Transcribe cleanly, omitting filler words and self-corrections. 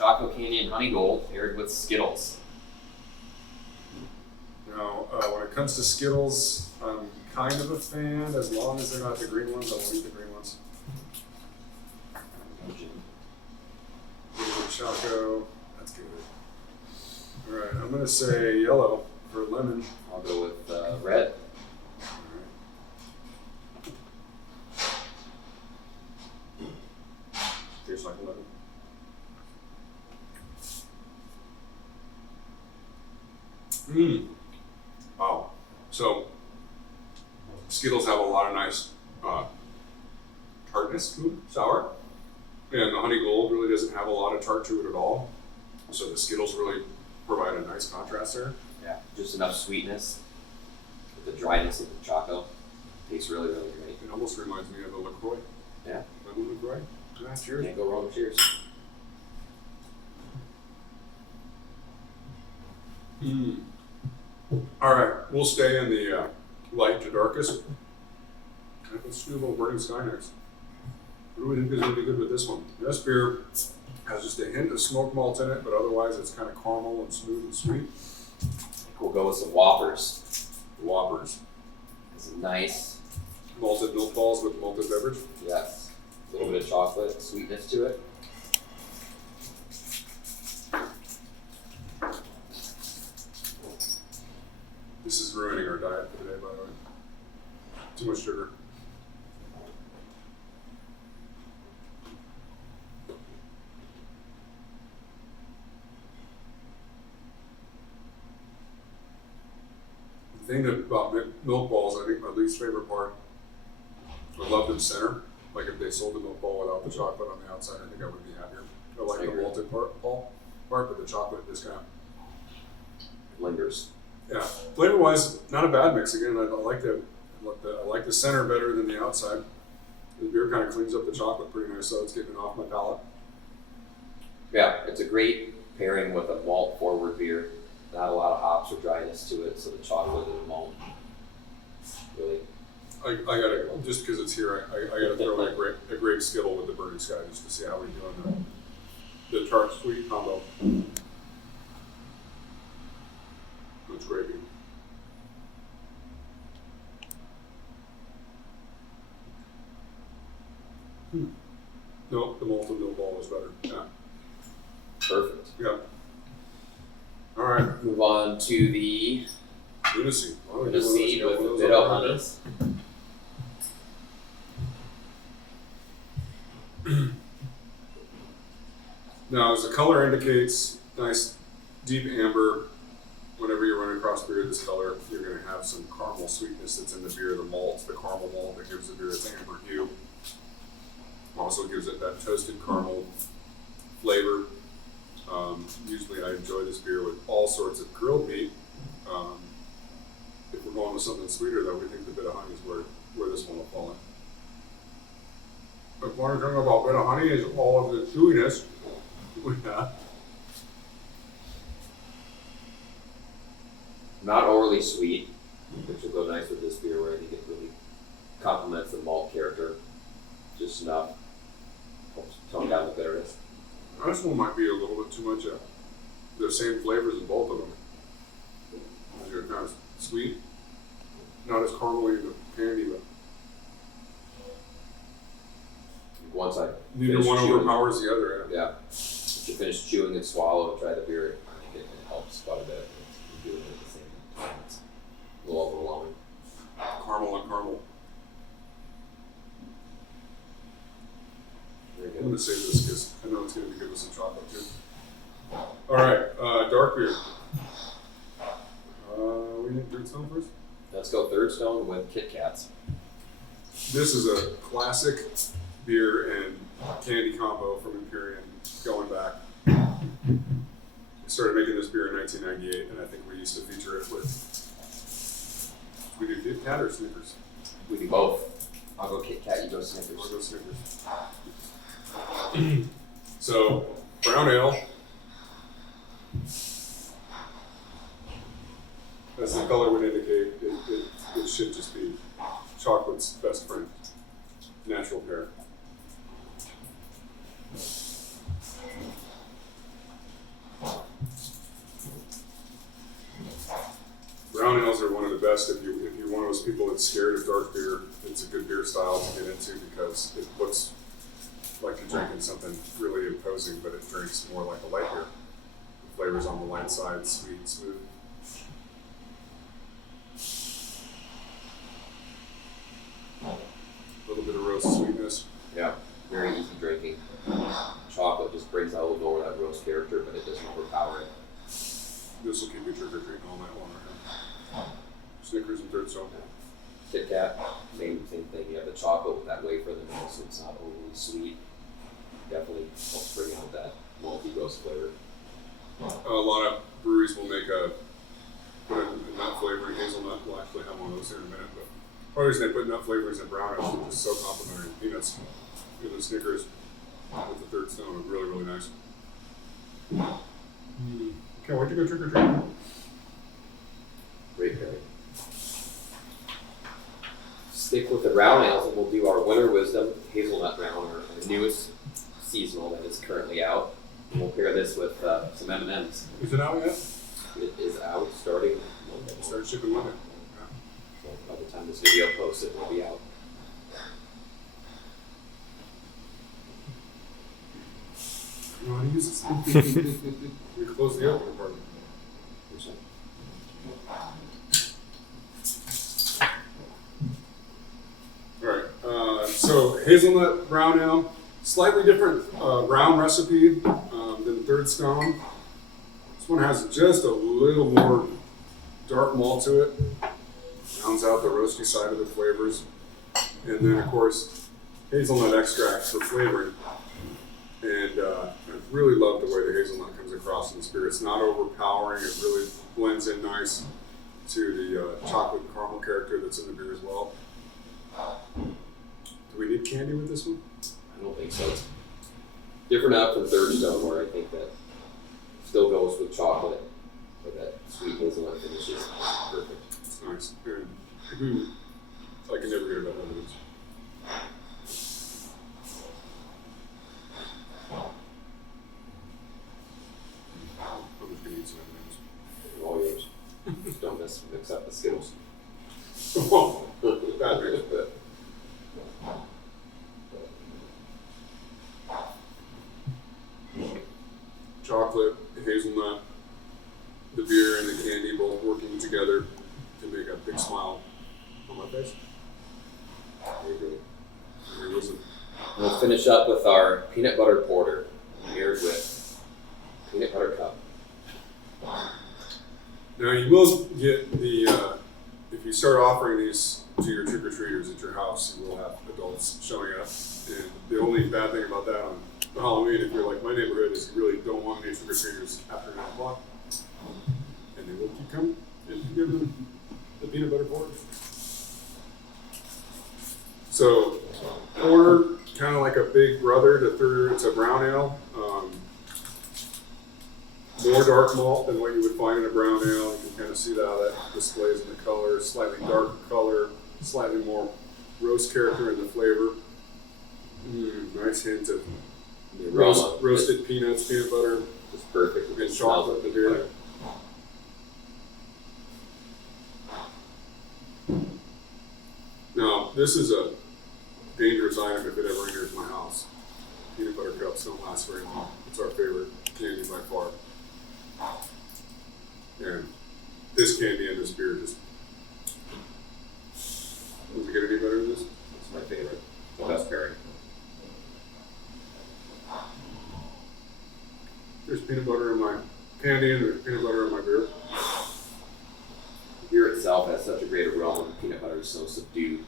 chocolate candy and honey gold paired with Skittles. Now, when it comes to Skittles, I'm kind of a fan. As long as they're not the green ones, I will eat the green ones. Choco, that's good. All right, I'm gonna say yellow for lemon. I'll go with red. Tastes like lemon. Wow. So Skittles have a lot of nice tartness to it, sour. And the honey gold really doesn't have a lot of tart to it at all. So the Skittles really provide a nice contrast there. Yeah, just enough sweetness with the dryness of the choco. Tastes really, really great. It almost reminds me of a LaCroix. Yeah. Lemon LaCroix. Cheers. Can't go wrong with cheers. All right, we'll stay in the light to darkest. Let's do a little Burning Sky next. What do we think is going to be good with this one? This beer has just a hint of smoked malt in it, but otherwise it's kind of caramel and smooth and sweet. I think we'll go with some Whoppers. Whoppers. It's a nice, Malted milk balls with malted beverage. yes, a little bit of chocolate sweetness to it. This is ruining our diet for today, by the way. Too much sugar. The thing about milk balls, I think my least favorite part, I love them center. Like if they sold the milk ball without the chocolate on the outside, I think I would be happier. I like the malted part, but the chocolate just kind of Lingers. yeah. Flavor wise, not a bad mix. Again, I like the center better than the outside. The beer kind of cleans up the chocolate pretty nice, so it's getting it off my palate. Yeah, it's a great pairing with a malt forward beer. Not a lot of hops or dryness to it, so the chocolate and the malt really. I gotta just because it's here. I gotta throw in a grape skittle with the Burning Sky just to see how we do on the tart sweet combo. It's gravy. No, the malted milk ball was better. Yeah. Perfect. Yeah. All right. Move on to the Lunacy. Lunacy with a bit of honeys. Now, as the color indicates, nice deep amber. Whenever you run across beer this color, you're going to have some caramel sweetness that's in the beer. The malt, the caramel malt that gives the beer its amber hue. Also gives it that toasted caramel flavor. Usually I enjoy this beer with all sorts of grilled meat. If we're going with something sweeter though, we think the bit of honey is where this one will fall in. The one thing about bit of honey is all of the chewiness we have. Not overly sweet, which will go nice with this beer where I think it really complements the malt character. Just enough. Helps tone down the bitterness. This one might be a little bit too much of the same flavors in both of them. They're kind of sweet, not as caramely as the candy, but once I neither finish one chewing, overpowers the other. Yeah. Once you finish chewing and swallow and try the beer, I think it helps quite a bit. Doing it at the same time. It's a little overwhelming. Caramel on caramel. Very I'm good. going to save this because I know it's going to be good with some chocolate too. All right, dark beer. We need Third Stone first. Let's go Third Stone with Kit Kats. This is a classic beer and candy combo from Empyrean going back. We started making this beer in 1998, and I think we used to feature it with. We do Kit Kat or Snickers? We do both. I'll go Kit Kat, you go Snickers. I'll go Snickers. So, brown ale. As the color would indicate, it should just be chocolate's best friend. Natural pear. best if you're one of those people that's scared of dark beer. It's a good beer style to get into because it looks like you're drinking something really imposing, but it drinks more like a light beer. The flavors on the light side, sweet, smooth. A little bit of roast sweetness. Yeah, very easy drinking. Chocolate just brings out a little more of that roast character, but it doesn't overpower it. This will keep you trick or treating all night long, right? Snickers and Third Stone. Kit Kat, same thing. You have the chocolate with that wafer in the middle, so it's not overly sweet. Definitely helps bring out that malty roast flavor. A lot of breweries will make put a nut flavoring, hazelnut. We'll actually have one of those here in a minute, but part of the reason they put nut flavorings in brown ales is just so complimentary. Peanuts, and the Snickers with the Third Stone are really, really nice. Can't wait to go trick or treating. Great pairing. Stick with the brown ales and we'll do our Winter Wisdom Hazelnut Brown, our newest seasonal that is currently out. And we'll pair this with some M&Ms. Is it out yet? It is out starting Monday. Start shipping Monday. So by the time this video posts, it will be out. You know how to use this? We close the opening part. Alright, so hazelnut brown ale, slightly different brown recipe than Third Stone. This one has just a little more dark malt to it, rounds out the roasty side of the flavors, and then of course hazelnut extract for flavoring. And I really love the way the hazelnut comes across in this beer. It's not overpowering, it really blends in nice to the chocolate caramel character that's in the beer as well. Do we need candy with this one? I don't think so. It's different enough from Third Stone where I think that still goes with chocolate, but that sweet hazelnut finish is perfect. It's nice. And, I can never get enough of it. I'm just gonna eat some M&Ms. All yours. Just don't mix up the Skittles. Oh, bad mix, but. Chocolate, hazelnut, the beer and the candy both working together to make a big smile on my face. Very good. Very listen. We'll finish up with our peanut butter porter, paired with peanut butter cup. Now you will get the, if you start offering these to your trick-or-treaters at your house, you will have adults showing up. And the only bad thing about that on Halloween, if you're like my neighborhood, is you really don't want any trick-or-treaters after 9 o'clock. And they will keep coming and you give them the peanut butter porter. So, porter, kind of like a big brother to brown ale. More dark malt than what you would find in a brown ale. You can kind of see how that displays in the color. Slightly darker color, slightly more roast character in the flavor. Nice hint of roasted peanuts, peanut butter, Just perfect. and chocolate in the beer. Now, this is a dangerous item if it ever enters my house. Peanut butter cups don't last very long. It's our favorite candy by far. And this candy and this beer just does it get any better than this? It's my favorite. The best pairing. There's peanut butter in my candy and there's peanut butter in my beer. The beer itself has such a great aroma. The peanut butter is so subdued.